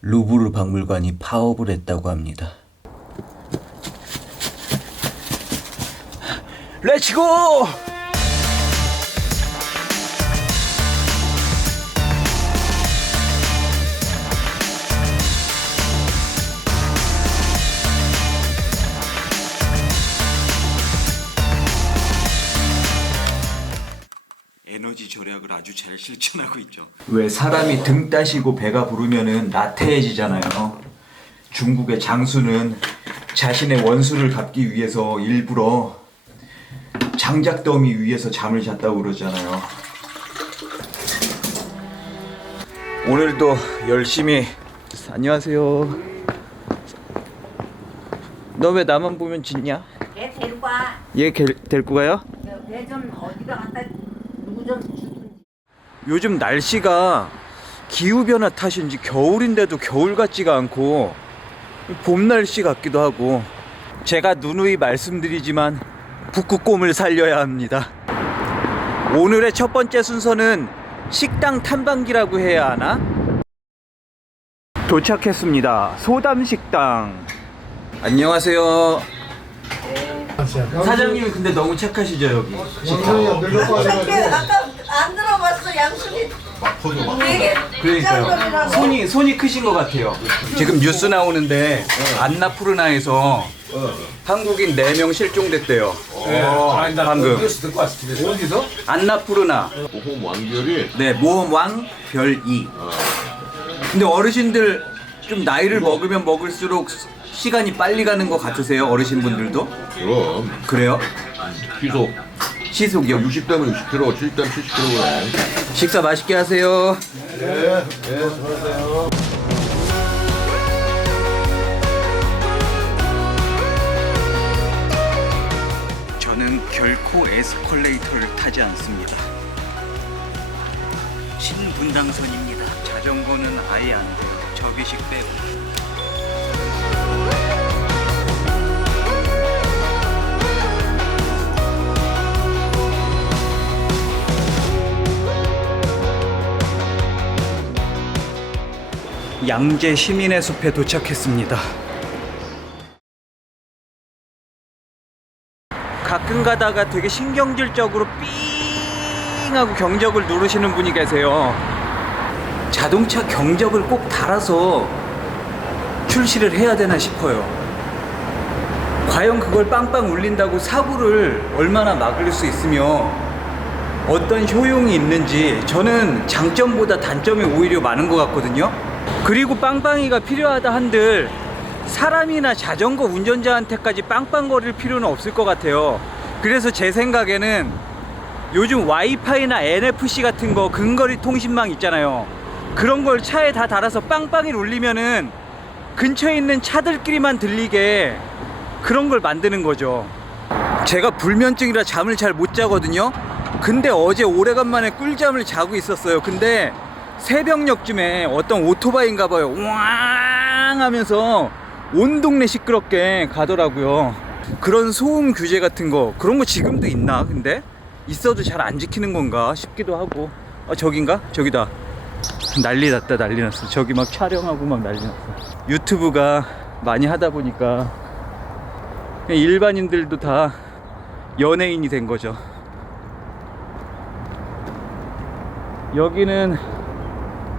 루브르 박물관이 파업을 했다고 합니다. 렛츠고! 에너지 절약을 아주 잘 실천하고 있죠. 왜 사람이 등 따시고 배가 부르면은 나태해지잖아요. 중국의 장수는 자신의 원수를 갚기 위해서 일부러 장작더미 위에서 잠을 잤다고 그러잖아요. 오늘도 열심히. 안녕하세요. 너 왜 나만 보면 짖냐? 얘 데리고 와. 얘 데리고 가요? 얘 좀 어디다 갖다 누구 좀 주든지. 요즘 날씨가 기후변화 탓인지 겨울인데도 겨울 같지가 않고 봄 날씨 같기도 하고, 제가 누누이 말씀드리지만 북극곰을 살려야 합니다. 오늘의 첫 번째 순서는 식당 탐방기라고 해야 하나? 도착했습니다. 소담식당. 안녕하세요. 사장님이 근데 너무 착하시죠 여기? 어떻게 아까 안 들어봤어 양순이 되게 그러니까요. 손이 크신 것 같아요. 지금 뉴스 나오는데 안나푸르나에서 한국인 4명 실종됐대요. 방금. 어디서? 안나푸르나. 모험 완결이 네, 모험 왕별이. 근데 어르신들 좀 나이를 먹으면 먹을수록 시간이 빨리 가는 것 같으세요? 어르신분들도? 그럼 그래요? 시속 시속이요? 60대면 60km, 70대면 70km. 식사 맛있게 하세요. 저는 결코 에스컬레이터를 타지 않습니다. 신분당선입니다. 자전거는 아예 안 돼요. 접이식 빼고. 양재 시민의 숲에 도착했습니다. 가끔 가다가 되게 신경질적으로 삥 하고 경적을 누르시는 분이 계세요. 자동차 경적을 꼭 달아서 출시를 해야 되나 싶어요. 과연 그걸 빵빵 울린다고 사고를 얼마나 막을 수 있으며 어떤 효용이 있는지, 저는 장점보다 단점이 오히려 많은 것 같거든요. 그리고 빵빵이가 필요하다 한들 사람이나 자전거 운전자한테까지 빵빵거릴 필요는 없을 것 같아요. 그래서 제 생각에는 요즘 와이파이나 NFC 같은 거 근거리 통신망 있잖아요. 그런 걸 차에 다 달아서 빵빵이 울리면은 근처에 있는 차들끼리만 들리게 그런 걸 만드는 거죠. 제가 불면증이라 잠을 잘 못 자거든요. 근데 어제 오래간만에 꿀잠을 자고 있었어요. 근데 새벽녘쯤에 어떤 오토바이인가 봐요. 우왕 하면서 온 동네 시끄럽게 가더라고요. 그런 소음 규제 같은 거, 그런 거 지금도 있나? 근데 있어도 잘 안 지키는 건가 싶기도 하고. 저긴가? 저기다. 난리 났다, 난리 났어. 저기 막 촬영하고 막 난리 났어. 유튜브가 많이 하다 보니까 일반인들도 다 연예인이 된 거죠. 여기는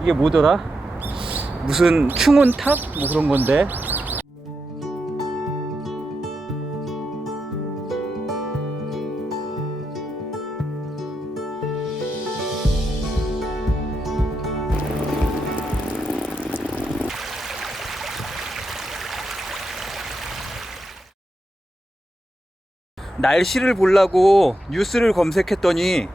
이게 뭐더라? 무슨 충원탑? 뭐 그런 건데. 날씨를 보려고 뉴스를 검색했더니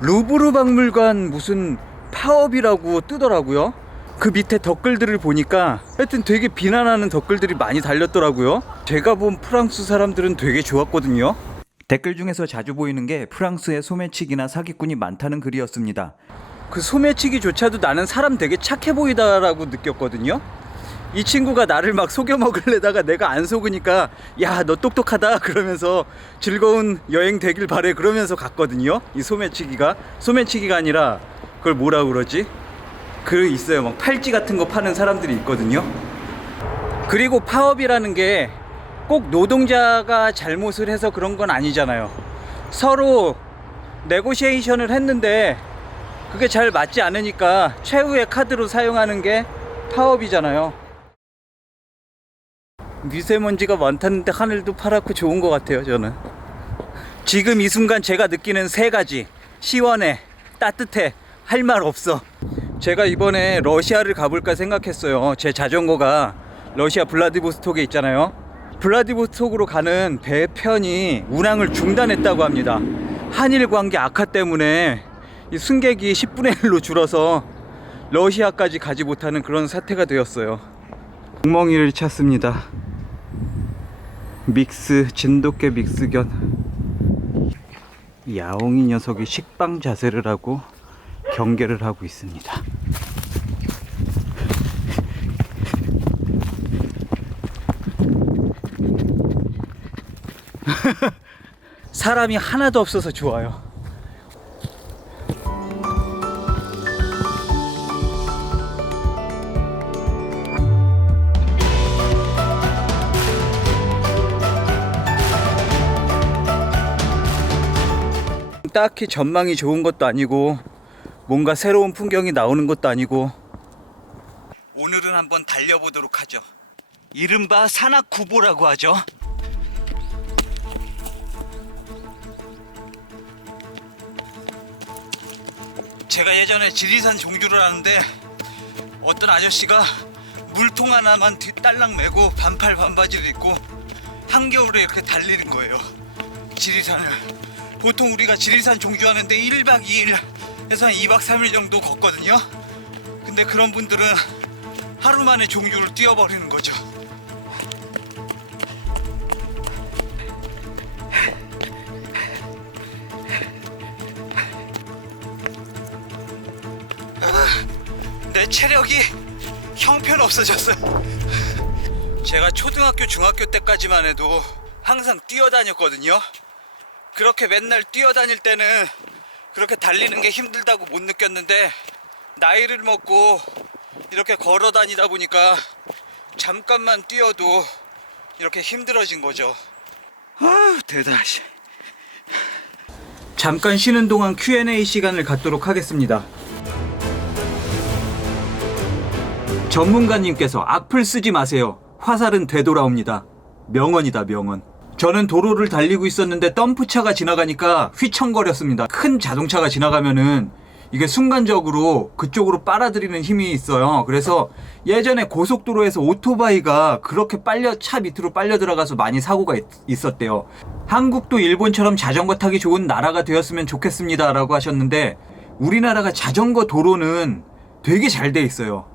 루브르 박물관 무슨 파업이라고 뜨더라고요. 그 밑에 댓글들을 보니까 하여튼 되게 비난하는 댓글들이 많이 달렸더라고요. 제가 본 프랑스 사람들은 되게 좋았거든요. 댓글 중에서 자주 보이는 게 프랑스에 소매치기나 사기꾼이 많다는 글이었습니다. 그 소매치기조차도 나는 사람 되게 착해 보이다라고 느꼈거든요. 이 친구가 나를 막 속여 먹으려다가 내가 안 속으니까 야, 너 똑똑하다 그러면서 즐거운 여행 되길 바래 그러면서 갔거든요. 이 소매치기가 아니라 그걸 뭐라 그러지? 그 있어요. 막 팔찌 같은 거 파는 사람들이 있거든요. 그리고 파업이라는 게 꼭 노동자가 잘못을 해서 그런 건 아니잖아요. 서로 네고시에이션을 했는데 그게 잘 맞지 않으니까 최후의 카드로 사용하는 게 파업이잖아요. 미세먼지가 많다는데 하늘도 파랗고 좋은 것 같아요. 저는 지금 이 순간 제가 느끼는 세 가지: 시원해, 따뜻해, 할 말 없어. 제가 이번에 러시아를 가볼까 생각했어요. 제 자전거가 러시아 블라디보스톡에 있잖아요. 블라디보스톡으로 가는 배편이 운항을 중단했다고 합니다. 한일 관계 악화 때문에 이 승객이 10분의 1로 줄어서 러시아까지 가지 못하는 그런 사태가 되었어요. 멍멍이를 찾습니다. 믹스, 진돗개 믹스견. 야옹이 녀석이 식빵 자세를 하고 경계를 하고 있습니다. 사람이 하나도 없어서 좋아요. 딱히 전망이 좋은 것도 아니고 뭔가 새로운 풍경이 나오는 것도 아니고, 오늘은 한번 달려보도록 하죠. 이른바 산악구보라고 하죠. 제가 예전에 지리산 종주를 하는데 어떤 아저씨가 물통 하나만 뒷달랑 메고 반팔 반바지를 입고 한겨울에 이렇게 달리는 거예요, 지리산을. 보통 우리가 지리산 종주하는데 1박 2일 해서 한 2박 3일 정도 걷거든요. 근데 그런 분들은 하루 만에 종주를 뛰어버리는 거죠. 내 체력이 형편없어졌어요. 제가 초등학교 중학교 때까지만 해도 항상 뛰어다녔거든요. 그렇게 맨날 뛰어다닐 때는 그렇게 달리는 게 힘들다고 못 느꼈는데, 나이를 먹고 이렇게 걸어 다니다 보니까 잠깐만 뛰어도 이렇게 힘들어진 거죠. 대단하시. 잠깐 쉬는 동안 Q&A 시간을 갖도록 하겠습니다. 전문가님께서 악플 쓰지 마세요. 화살은 되돌아옵니다. 명언이다, 명언. 저는 도로를 달리고 있었는데 덤프차가 지나가니까 휘청거렸습니다. 큰 자동차가 지나가면은 이게 순간적으로 그쪽으로 빨아들이는 힘이 있어요. 그래서 예전에 고속도로에서 오토바이가 그렇게 차 밑으로 빨려 들어가서 많이 사고가 있었대요. 한국도 일본처럼 자전거 타기 좋은 나라가 되었으면 좋겠습니다 라고 하셨는데, 우리나라가 자전거 도로는 되게 잘 돼 있어요.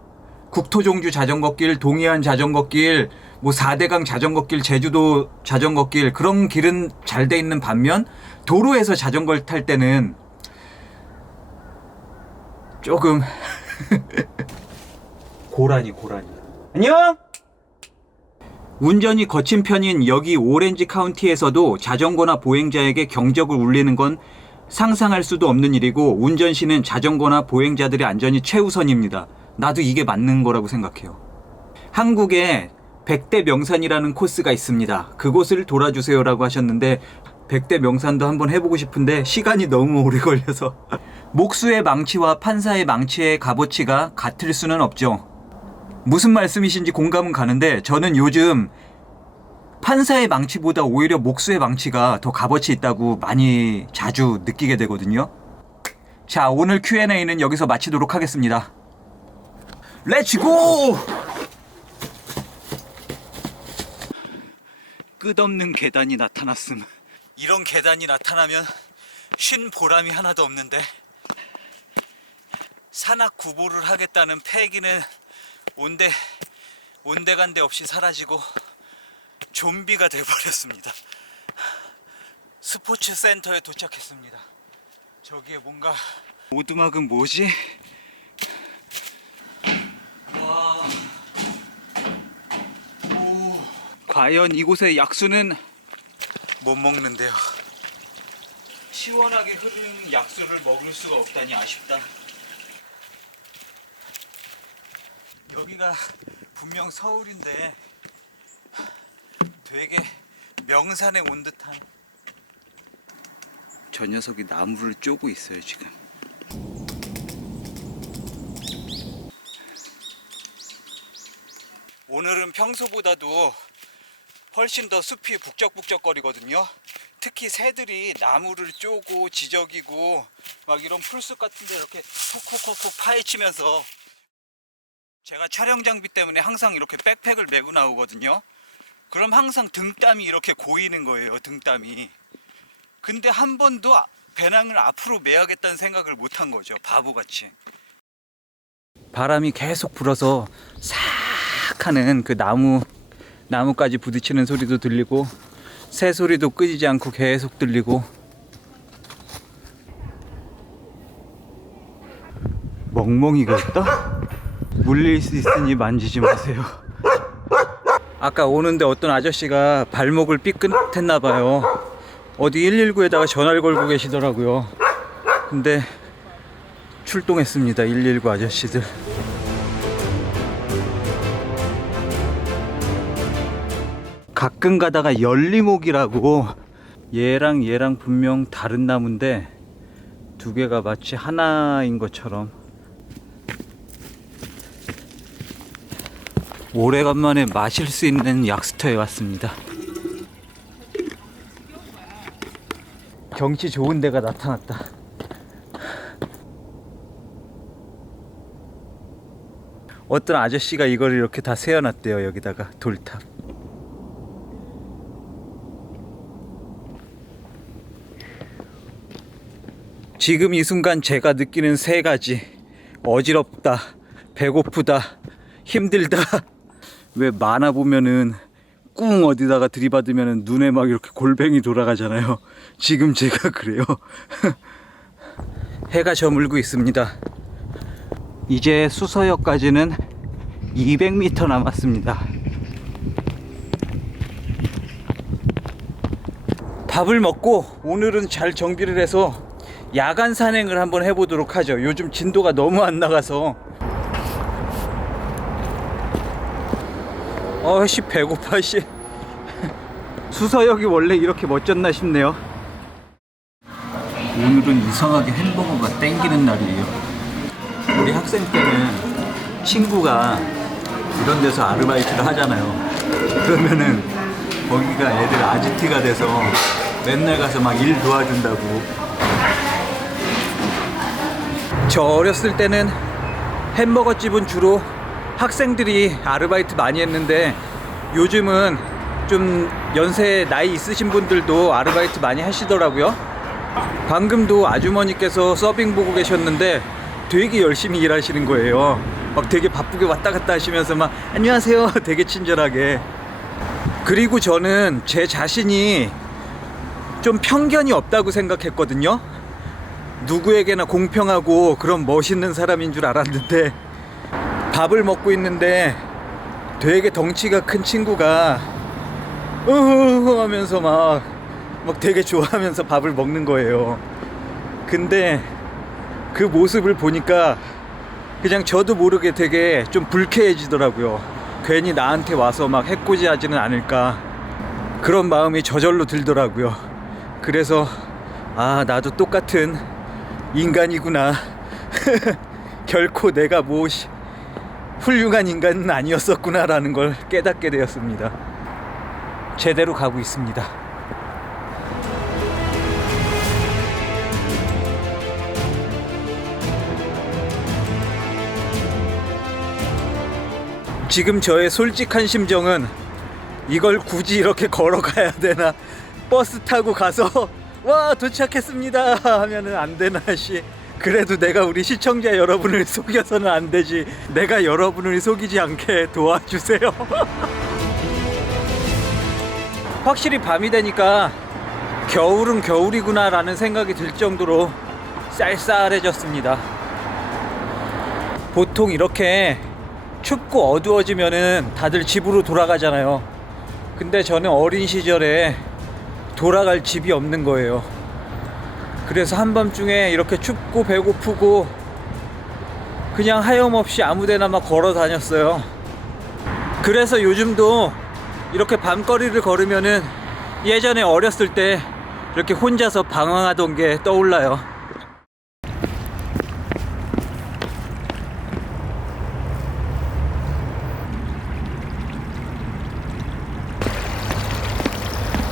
국토종주 자전거길, 동해안 자전거길, 뭐 4대강 자전거길, 제주도 자전거길, 그런 길은 잘 돼 있는 반면 도로에서 자전거를 탈 때는 조금 고라니. 안녕! 운전이 거친 편인 여기 오렌지 카운티에서도 자전거나 보행자에게 경적을 울리는 건 상상할 수도 없는 일이고, 운전 시는 자전거나 보행자들의 안전이 최우선입니다. 나도 이게 맞는 거라고 생각해요. 한국에 백대 명산이라는 코스가 있습니다. 그곳을 돌아주세요 라고 하셨는데, 백대 명산도 한번 해보고 싶은데 시간이 너무 오래 걸려서 목수의 망치와 판사의 망치의 값어치가 같을 수는 없죠. 무슨 말씀이신지 공감은 가는데, 저는 요즘 판사의 망치보다 오히려 목수의 망치가 더 값어치 있다고 자주 느끼게 되거든요. 자, 오늘 Q&A는 여기서 마치도록 하겠습니다. 렛츠고! 끝없는 계단이 나타났음. 이런 계단이 나타나면 쉰 보람이 하나도 없는데, 산악구보를 하겠다는 패기는 온데간데 없이 사라지고 좀비가 돼버렸습니다. 스포츠 센터에 도착했습니다. 저기에 뭔가, 오두막은 뭐지? 와. 오. 과연 이곳의 약수는 못 먹는데요. 시원하게 흐르는 약수를 먹을 수가 없다니 아쉽다. 여기가 분명 서울인데 되게 명산에 온 듯한. 저 녀석이 나무를 쪼고 있어요 지금. 오늘은 평소보다도 훨씬 더 숲이 북적북적거리거든요. 특히 새들이 나무를 쪼고 지저귀고 막 이런 풀숲 같은데 이렇게 콕콕콕콕 파헤치면서, 제가 촬영 장비 때문에 항상 이렇게 백팩을 메고 나오거든요. 그럼 항상 등땀이 이렇게 고이는 거예요, 등땀이. 근데 한 번도 배낭을 앞으로 메야겠다는 생각을 못 한 거죠, 바보같이. 바람이 계속 불어서 싹 하는 그 나무까지 부딪히는 소리도 들리고, 새 소리도 끊이지 않고 계속 들리고. 멍멍이가 있다? 물릴 수 있으니 만지지 마세요. 아까 오는데 어떤 아저씨가 발목을 삐끗했나봐요. 어디 119에다가 전화를 걸고 계시더라고요. 근데 출동했습니다, 119 아저씨들. 가끔 가다가 열리목이라고, 얘랑 분명 다른 나무인데 두 개가 마치 하나인 것처럼. 오래간만에 마실 수 있는 약수터에 왔습니다. 경치 좋은 데가 나타났다. 어떤 아저씨가 이걸 이렇게 다 세워놨대요, 여기다가 돌탑. 지금 이 순간 제가 느끼는 세 가지: 어지럽다, 배고프다, 힘들다. 왜 만화 보면은 꿍 어디다가 들이받으면은 눈에 막 이렇게 골뱅이 돌아가잖아요. 지금 제가 그래요. 해가 저물고 있습니다. 이제 수서역까지는 200m 남았습니다. 밥을 먹고 오늘은 잘 정비를 해서 야간 산행을 한번 해보도록 하죠. 요즘 진도가 너무 안 나가서. 씨, 배고파, 씨. 수서역이 원래 이렇게 멋졌나 싶네요. 오늘은 이상하게 햄버거가 땡기는 날이에요. 우리 학생 때는 친구가 이런 데서 아르바이트를 하잖아요. 그러면은 거기가 애들 아지트가 돼서 맨날 가서 막 일 도와준다고. 저 어렸을 때는 햄버거 집은 주로 학생들이 아르바이트 많이 했는데, 요즘은 좀 연세 나이 있으신 분들도 아르바이트 많이 하시더라고요. 방금도 아주머니께서 서빙 보고 계셨는데 되게 열심히 일하시는 거예요. 막 되게 바쁘게 왔다 갔다 하시면서 막 안녕하세요 되게 친절하게. 그리고 저는 제 자신이 좀 편견이 없다고 생각했거든요. 누구에게나 공평하고 그런 멋있는 사람인 줄 알았는데, 밥을 먹고 있는데 되게 덩치가 큰 친구가 하면서 막 되게 좋아하면서 밥을 먹는 거예요. 근데 그 모습을 보니까 그냥 저도 모르게 되게 좀 불쾌해지더라고요. 괜히 나한테 와서 막 해코지 하지는 않을까, 그런 마음이 저절로 들더라고요. 그래서 나도 똑같은 인간이구나. 결코 내가 뭐 훌륭한 인간은 아니었었구나 라는 걸 깨닫게 되었습니다. 제대로 가고 있습니다. 지금 저의 솔직한 심정은, 이걸 굳이 이렇게 걸어가야 되나, 버스 타고 가서 와 도착했습니다 하면은 안 되나 씨. 그래도 내가 우리 시청자 여러분을 속여서는 안 되지. 내가 여러분을 속이지 않게 도와주세요. 확실히 밤이 되니까 겨울은 겨울이구나 라는 생각이 들 정도로 쌀쌀해졌습니다. 보통 이렇게 춥고 어두워지면은 다들 집으로 돌아가잖아요. 근데 저는 어린 시절에 돌아갈 집이 없는 거예요. 그래서 한밤중에 이렇게 춥고 배고프고 그냥 하염없이 아무데나 막 걸어 다녔어요. 그래서 요즘도 이렇게 밤거리를 걸으면은 예전에 어렸을 때 이렇게 혼자서 방황하던 게 떠올라요.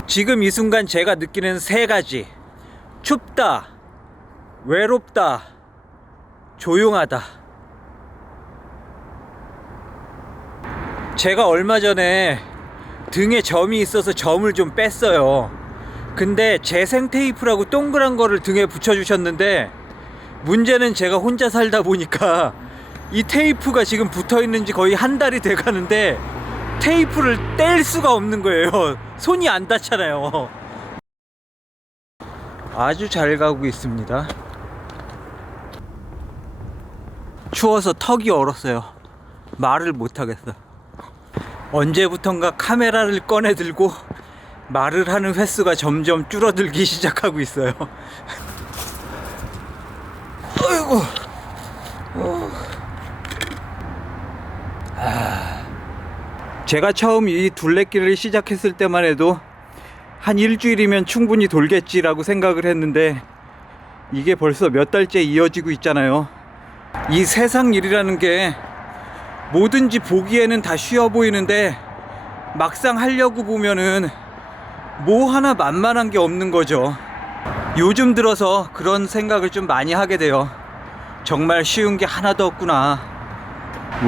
지금 이 순간 제가 느끼는 세 가지: 춥다, 외롭다, 조용하다. 제가 얼마 전에 등에 점이 있어서 점을 좀 뺐어요. 근데 재생 테이프라고 동그란 거를 등에 붙여주셨는데, 문제는 제가 혼자 살다 보니까 이 테이프가 지금 붙어 있는지 거의 한 달이 돼 가는데 테이프를 뗄 수가 없는 거예요. 손이 안 닿잖아요. 아주 잘 가고 있습니다. 추워서 턱이 얼었어요. 말을 못 하겠어. 언제부턴가 카메라를 꺼내 들고 말을 하는 횟수가 점점 줄어들기 시작하고 있어요. 아이고. 제가 처음 이 둘레길을 시작했을 때만 해도 한 일주일이면 충분히 돌겠지라고 생각을 했는데, 이게 벌써 몇 달째 이어지고 있잖아요. 이 세상 일이라는 게 뭐든지 보기에는 다 쉬워 보이는데 막상 하려고 보면은 뭐 하나 만만한 게 없는 거죠. 요즘 들어서 그런 생각을 좀 많이 하게 돼요. 정말 쉬운 게 하나도 없구나.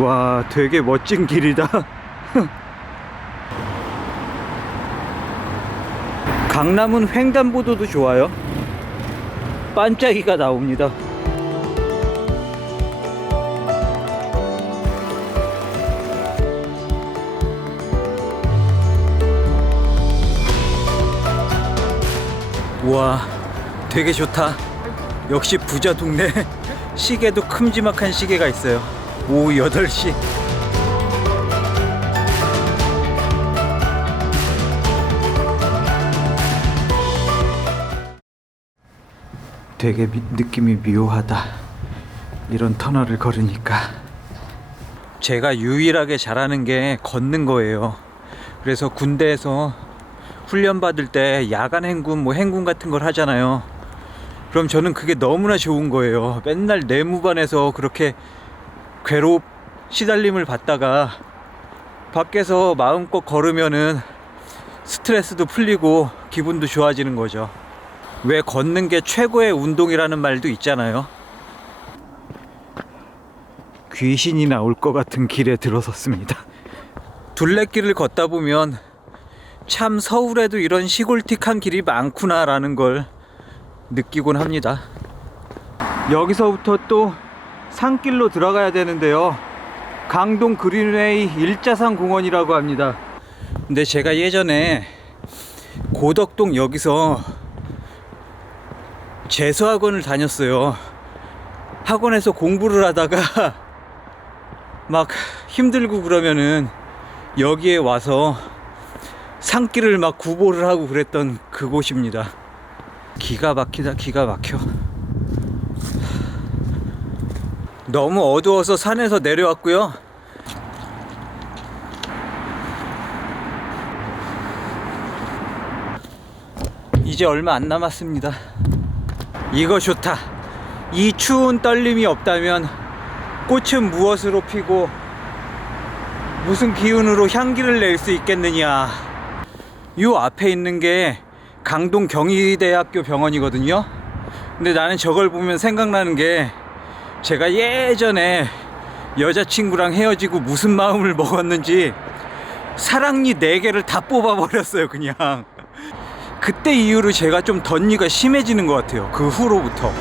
와, 되게 멋진 길이다. 강남은 횡단보도도 좋아요. 반짝이가 나옵니다. 우와, 되게 좋다. 역시 부자 동네. 시계도 큼지막한 시계가 있어요. 오후 8시. 되게 느낌이 묘하다. 이런 터널을 걸으니까. 제가 유일하게 잘하는 게 걷는 거예요. 그래서 군대에서 훈련 받을 때 야간 행군, 뭐 행군 같은 걸 하잖아요. 그럼 저는 그게 너무나 좋은 거예요. 맨날 내무반에서 그렇게 시달림을 받다가 밖에서 마음껏 걸으면은 스트레스도 풀리고 기분도 좋아지는 거죠. 왜 걷는 게 최고의 운동이라는 말도 있잖아요. 귀신이 나올 것 같은 길에 들어섰습니다. 둘레길을 걷다 보면 참 서울에도 이런 시골틱한 길이 많구나 라는 걸 느끼곤 합니다. 여기서부터 또 산길로 들어가야 되는데요. 강동 그린웨이 일자산 공원이라고 합니다. 근데 제가 예전에 고덕동 여기서 재수학원을 다녔어요. 학원에서 공부를 하다가 막 힘들고 그러면은 여기에 와서 산길을 막 구보를 하고 그랬던 그곳입니다. 기가 막히다, 기가 막혀. 너무 어두워서 산에서 내려왔고요. 이제 얼마 안 남았습니다. 이거 좋다. 이 추운 떨림이 없다면 꽃은 무엇으로 피고 무슨 기운으로 향기를 낼 수 있겠느냐. 요 앞에 있는 게 강동 경희대학교 병원이거든요. 근데 나는 저걸 보면 생각나는 게, 제가 예전에 여자친구랑 헤어지고 무슨 마음을 먹었는지 사랑니 4개를 다 뽑아버렸어요, 그냥. 그때 이후로 제가 좀 덧니가 심해지는 것 같아요. 그 후로부터.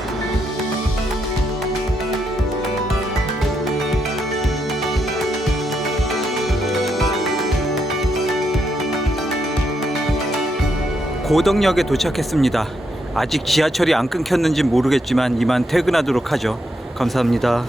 고덕역에 도착했습니다. 아직 지하철이 안 끊겼는지 모르겠지만 이만 퇴근하도록 하죠. 감사합니다.